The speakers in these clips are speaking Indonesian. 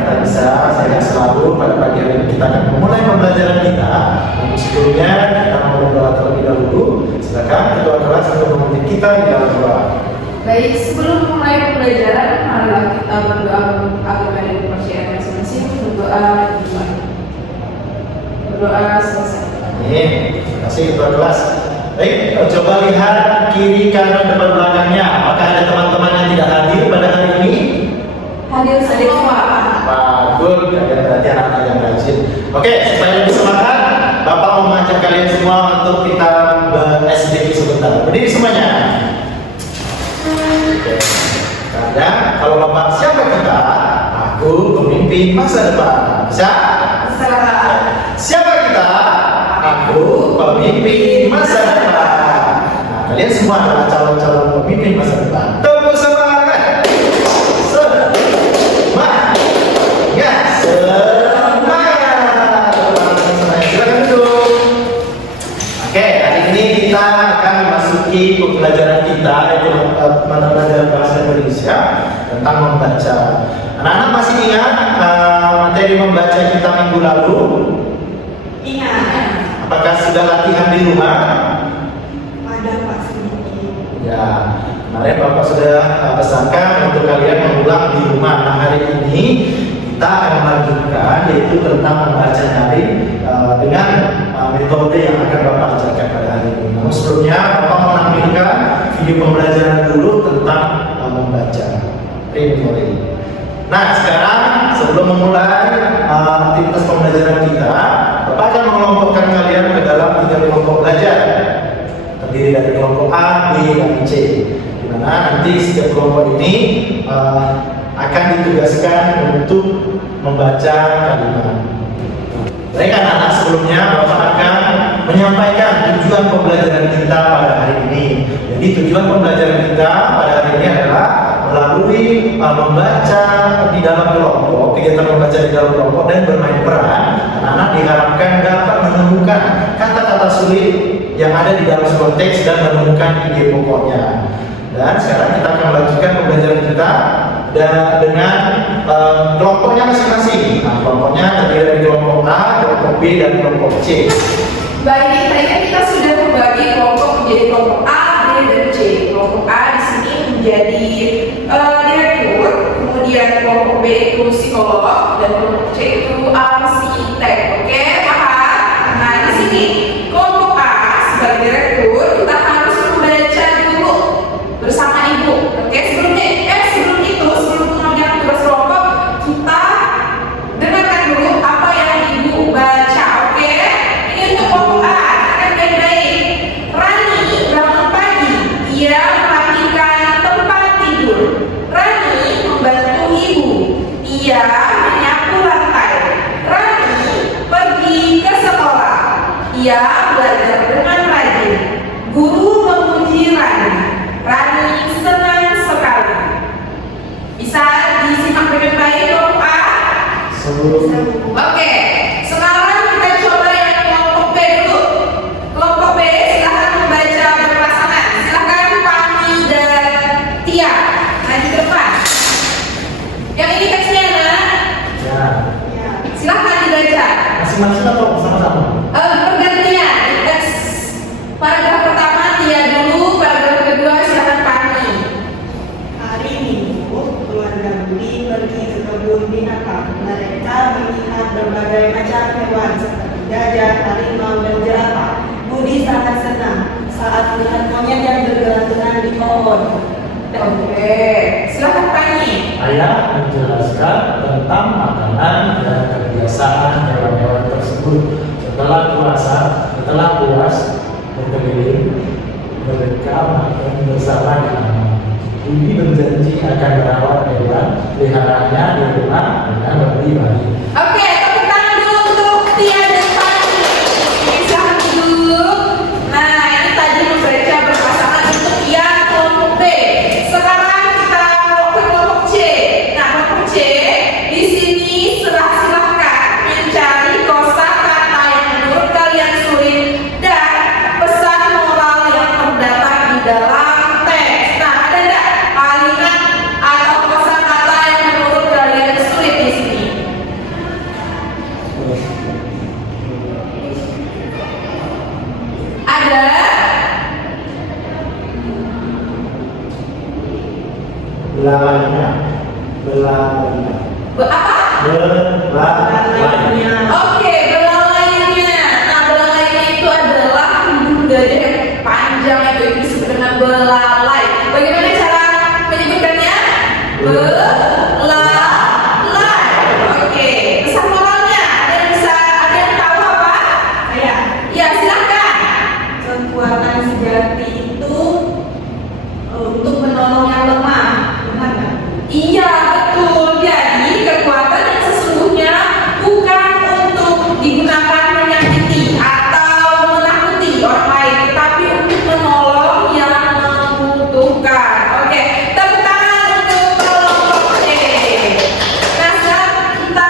kita bisa. Saya selalu pada pagi hari ini kita akan memulai pembelajaran kita. Sebelumnya kita mau berdoa terlebih dahulu. Silakan ketua kelas untuk memimpin kita di dalam doa. Baik, sebelum mulai pembelajaran, marilah kita berdoa agar dari kepercayaan masing-masing. Berdoa dimulai. Berdoa selesai. Terima kasih ketua kelas. Baik, coba lihat kiri kanan depan belakangnya. Apakah ada teman-teman yang tidak hadir pada hari ini? Hadir semua. Bagus, berarti anak-anak yang rajin. Oke, supaya lebih semangat, Bapak mau mengajak kalian semua untuk kita SDQ sebentar. Berdiri semuanya. Oke. Karena kalau Bapak siapa kita? Aku pemimpin masa depan. Bisa? Bisa. Siapa kita? Aku pemimpin masa depan. Nah, kalian semua adalah calon-calon pemimpin masa depan. Tepuk semangat. Semangat. Ya, semangat. Silakan duduk. Oke, hari ini kita akan memasuki pembelajaran kita, yaitu mata pelajaran bahasa Indonesia tentang membaca. Anak-anak masih ingat materi membaca kita minggu lalu? Ingat. Apakah sudah latihan di rumah? Ada Pak sedikit. Ya, kemarin Bapak sudah pesankan untuk kalian mengulang di rumah. Nah, hari ini kita akan melanjutkan, yaitu tentang membaca nyaring dengan metode yang akan Bapak ajarkan pada hari ini. Namun sebelumnya Bapak menampilkan video pembelajaran dulu tentang membaca. Memori. Nah, sekarang sebelum memulai aktivitas pembelajaran kita, Bapak akan mengelompokkan kalian ke dalam 3 kelompok belajar. Terdiri dari kelompok A, B, dan C. Di mana nanti setiap kelompok ini akan ditugaskan untuk membaca kalimat. Baik anak-anak, sebelumnya Bapak akan menyampaikan tujuan pembelajaran kita pada hari ini. Jadi tujuan pembelajaran kita pada hari ini adalah melalui membaca di dalam kelompok, kegiatan membaca di dalam kelompok dan bermain peran, anak-anak diharapkan dapat menemukan kata-kata sulit yang ada di dalam sebuah teks dan menemukan ide pokoknya. Dan sekarang kita akan melanjutkan pembelajaran kita dengan kelompoknya masing-masing. Nah, kelompoknya terdiri dari kelompok A, kelompok B, dan kelompok C. Baik, tadi kita sudah membagi kelompok menjadi kelompok A, B, dan C. Kelompok A di sini menjadi direktur, kemudian kelompok B itu psikolog, dan kelompok C itu arsitek. Oke, paham? Nah, di sini kelompok A sebagai direktur kita harus membaca dulu bersama ibu. Oke, sebelum pengambilan tugas kelompok kita dengarkan dulu apa yang ibu baca. Oke, ini untuk kelompok A. Akan baik-baik. Rani bangun pagi, ia merapikan tempat tidur. Rani membantu ibu, ia menyapu lantai. Rani pergi ke sekolah, ia belajar dengan rajin. Guru memuji Rani. Rani senang sekali. Bisa disimak dengan baik kelompok A? Oke, sekarang kita coba yang kelompok B dulu. Kelompok B silahkan membaca berpasangan. Silahkan Fani dan Tia maju ke depan. Yang ini teksnya nak? Ya. Silahkan dibaca. Masing-masing atau bersama-sama? Pergantian. Teks paragraf pertama Tia dulu, paragraf kedua silahkan Fani. Hari Minggu, keluarga Budi pergi ke kebun binatang. Mereka melihat berbagai macam hewan seperti gajah, harimau, dan jerapah. Budi sangat senang saat melihat monyet yang bergelantungan di pohon. Oke, silakan Fani. Ayah menjelaskan tentang makanan dan kebiasaan hewan-hewan tersebut. Setelah puas berkeliling, mereka makan bersama di taman. Budi berjanji akan merawat hewan peliharaannya di rumah dengan lebih baik. Oke, tepuk tangan dulu untuk Tia dan Fani. Silahkan duduk. Nah, ini tadi membaca berpasangan untuk yang kelompok B. Sekarang kita ke kelompok C. Nah, kelompok C di sini silahkan mencari kosakata yang menurut kalian sulit dan pesan moral yang terdapat di dalam teks. Nah, ada nggak kalimat atau kosakata yang menurut kalian Belalainya. Apa? Belalainya. Oke, belalainya. Nah, belalainya itu adalah gajah yang panjang itu disebut dengan belalai. Bagaimana cara menyebutkannya? Belalai. Oke, pesan moralnya ada yang tahu apa? Ya, silakan. Kekuatan sejati itu untuk menolong yang lemah, benar nggak? Iya, betul. Jadi kekuatan yang sesungguhnya bukan untuk digunakan menyakiti atau menakuti orang lain, tetapi untuk menolong yang membutuhkan. Oke, tepuk tangan untuk kelompok C. Nah, saat kita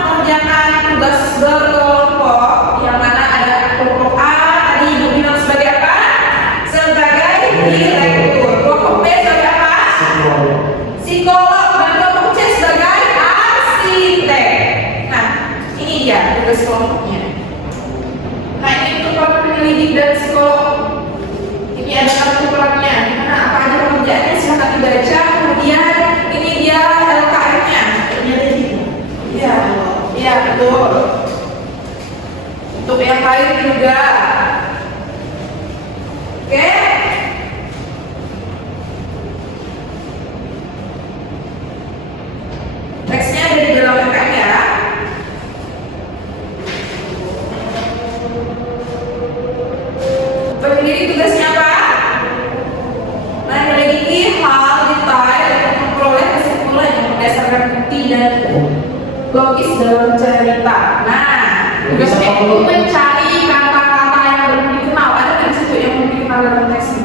mengerjakan tugas berkelompok, yang mana ada kelompok A, tadi Ibu bilang sebagai apa? Sebagai direktur. Kelompok B sebagai apa? Psikolog, dan kelompok C sebagai arsitek. Nah, ini dia tugas kelompoknya. Nah, ini untuk para penyelidik dan psikolog. Ini ada kartu perannya, dimana apa aja pekerjaannya silahkan dibaca. Kemudian ini dia LKM-nya. Iya, iya betul. Untuk yang lain juga. Oke. Teksnya ada di dalam LKM ya. Bagi tugasnya apa? Menyelidiki hal detail untuk memperoleh kesimpulan yang berdasarkan bukti dan logis dalam cerita. Nah, tugasnya itu mencari kata-kata yang belum dikenal. Ada nggak di situ yang belum dikenal dalam teksnya?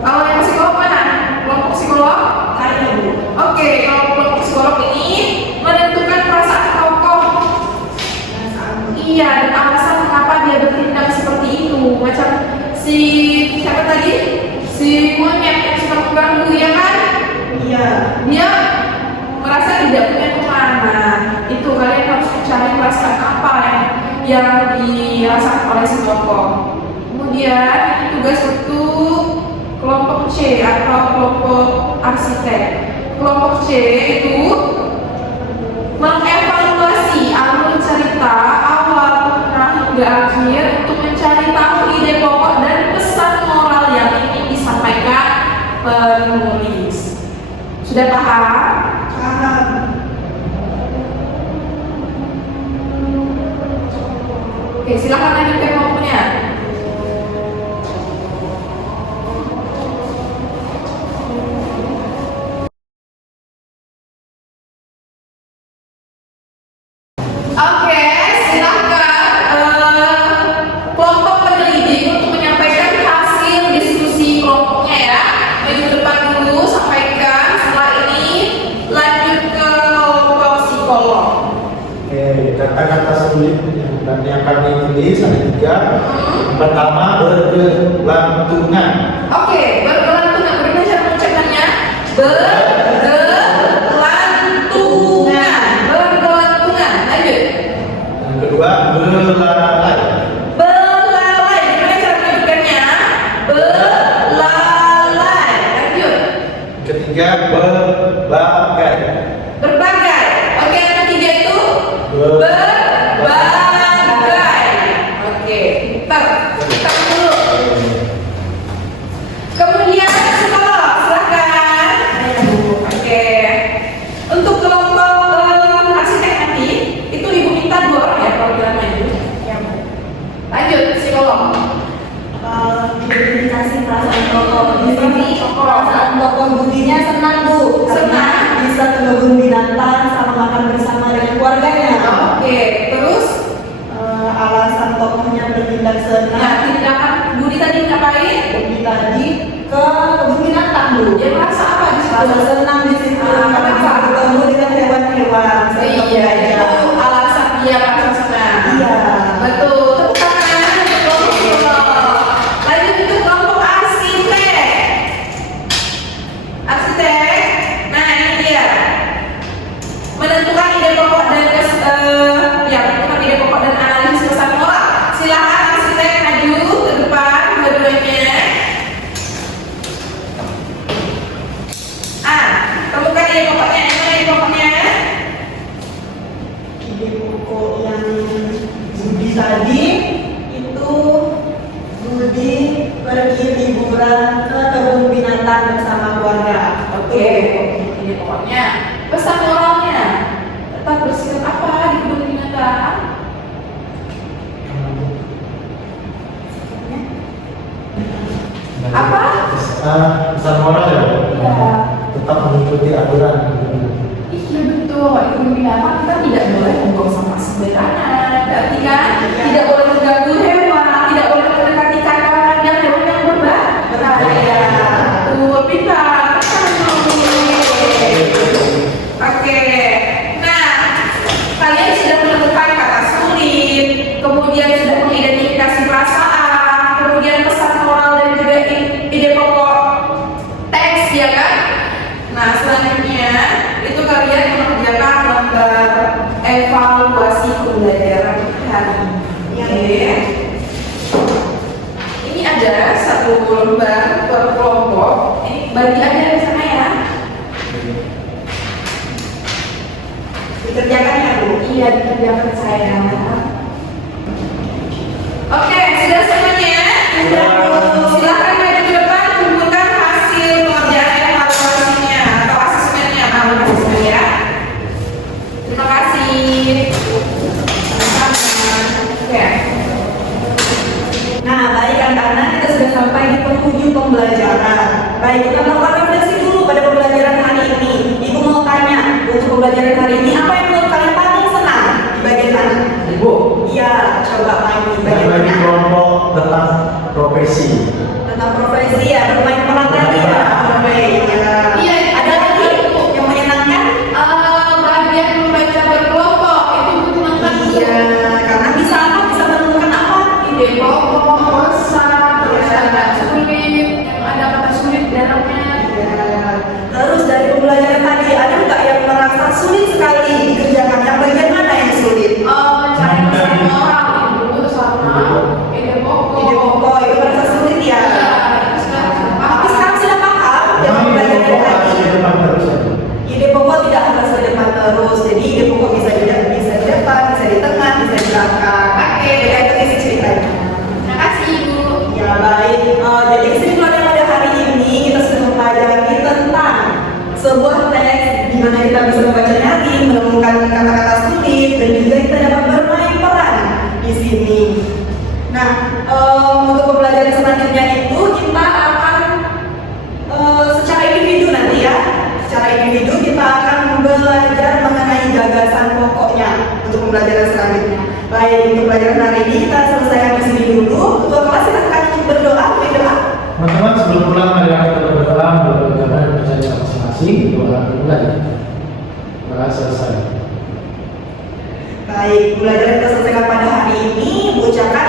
Kalau yang psikolog mana? Kelompok psikolog? Saya Bu. Oke, kalau kelompok psikolog ini menentukan perasaan tokoh. Iya, dan alasan kenapa dia bertindak seperti itu. Macam si siapa tadi? Si monyet yang suka mengganggu, ya kan? Iya. Dia merasa tidak punya teman. Nah, itu kalian harus mencari perasaan apa yang dirasakan oleh si tokoh. Kemudian tugas untuk kelompok C atau kelompok arsitek. Kelompok C itu mengevaluasi alur cerita awal tengah hingga akhir untuk mencari tahu ide pokok dan pesan moral yang ingin disampaikan penulis. Sudah paham? Paham. Oke, silakan lanjutkan kelompoknya. Oke, silakan kelompok penyelidik untuk menyampaikan hasil diskusi kelompoknya ya. Maju ke depan dulu, sampaikan. Setelah ini lanjut ke kelompok psikolog. Oke, kata-kata sulit yang kami tulis ada 3. Pertama, bergelantungan. Oke, bergelantungan. Bagaimana cara mengucapkannya? Bergelantungan. Bergelantungan. Lanjut. Yang kedua, belalai. Belalai. Gimana cara menyebutkannya? Belalai. Lanjut. Ketiga, berbagai. Berbagai. Oke, yang ketiga itu berbagai. Oke, pintar. Pintar dulu. Kemudian psikolog, silakan. Oke. Untuk kelompok arsitek nanti itu ibu minta 2 orang ya kalau bilang maju. Lanjut psikolog. Dikasih perasaan tokoh di sini, perasaan tokoh Budinya senang Bu. Pesan moralnya, tetap bersikap apa di kebun binatang? Apa? Pesan moral ya? Iya. Tetap mengikuti aturan. Iya betul, di kebun binatang kita tidak boleh membuang sampah sembarangan. Berarti kan tidak boleh mengganggu hewan, tidak boleh mendekati kandang dan hewan yang berbahaya. Betul, pintar. Oke, nah kalian sudah menemukan kata sulit, kemudian sudah mengidentifikasi perasaan, kemudian pesan moral dan juga ide pokok teks, ya kan? Nah selanjutnya itu kalian mengerjakan lembar evaluasi pembelajaran hari ini. Oke. Ini ada satu lembar per kelompok. Ini bagi aja di sana ya. Dikerjakan ya Bu? Iya, dikerjakan saya. Oke, sudah semuanya? Sudah, Bu. Silakan maju ke depan kumpulkan hasil pengerjaan evaluasinya atau asesmennya. Kamu asesmen ya. Terima kasih. Sama-sama. Oke. Nah, baik anak-anak, kita sudah sampai di penghujung pembelajaran. Baik, kita melakukan refleksi dulu pada pembelajaran hari ini. Ibu mau tanya, untuk pembelajaran hari ini, apa yang menurut kalian paling senang di bagian mana? Ibu, Iya, coba main di bagian yang lagi mana? kelompok tentang profesi. Tentang profesi ya, bermain peran tadi ya. Baik, ya. Iya, Ada lagi yang menyenangkan? Bagian membaca berkelompok itu menyenangkan. Iya, karena bisa apa? Bisa menemukan apa? Ide pokok, pesan, terus ada sulit, yang ada kata sulit di dalamnya. Ya. Terus dari pembelajaran tadi, ada nggak yang merasa sulit sekali dikerjakan? Yang bagian mana yang sulit? Mencari pesan moral itu sama ide pokok. Ide pokok itu merasa sulit ya. Tapi sekarang sudah paham dari Memang pembelajaran kelompok harus tadi. di depan terus ya? Ide pokok tidak harus di depan terus. Jadi ide pokok bisa di depan, bisa di tengah, bisa di belakang. Oke, itu isi ceritanya. Terima kasih Ibu. Ya baik, jadi kesimpulannya pada hari ini kita sudah mempelajari tentang sebuah teks di mana kita bisa membaca nyari, menemukan kata-kata sulit, dan juga kita dapat bermain peran di sini. Nah, untuk pembelajaran selanjutnya itu kita akan secara individu nanti ya. Secara individu kita akan belajar mengenai gagasan pokoknya untuk pembelajaran selanjutnya. Baik, untuk pelajaran hari ini kita selesaikan di sini dulu. Ketua kelas silakan berdoa, berdoa. Teman-teman sebelum pulang mari kita berdoa mendoakan percaya masing-masing doa mulai. Doa selesai. Baik, pembelajaran kita selesaikan pada hari ini. Ucapkan